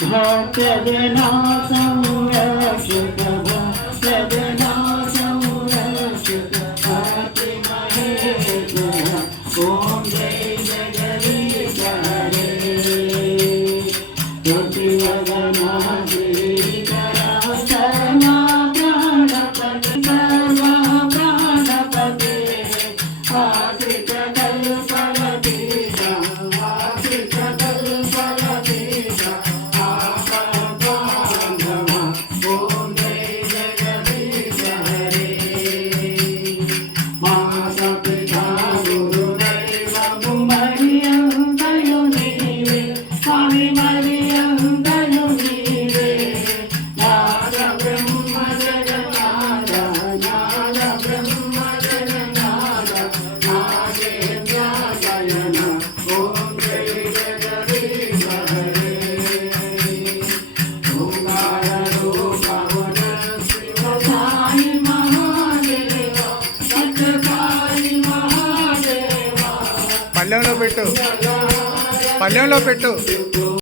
भक्तजना संरक्षक भक्तजना संरक्षक भक्ति महेश्वर ओम जय जगदीश हरे ज्योतिर्वदना गिरिधरा सर्वा प्राणपते सर्वा प्राणपते आश्रित कल्पवतीशा आश्रित कल्पवतीशा आपद्बान्धवा ओम जय जगदीश हरे माता पिता गुरुदैवं मरियन्तयो नीवे स्वामी मरियन्तयो नीवे नाद ब्रह्म जगन्नाथ नाद ब्रह्म जगन्नाथ नागेन्द्रायण ओम जय जगदीश हरे ओंकाररूप भवन शिव साई महादेव सत्य महादेव పళ్ళెంలో పెట్టు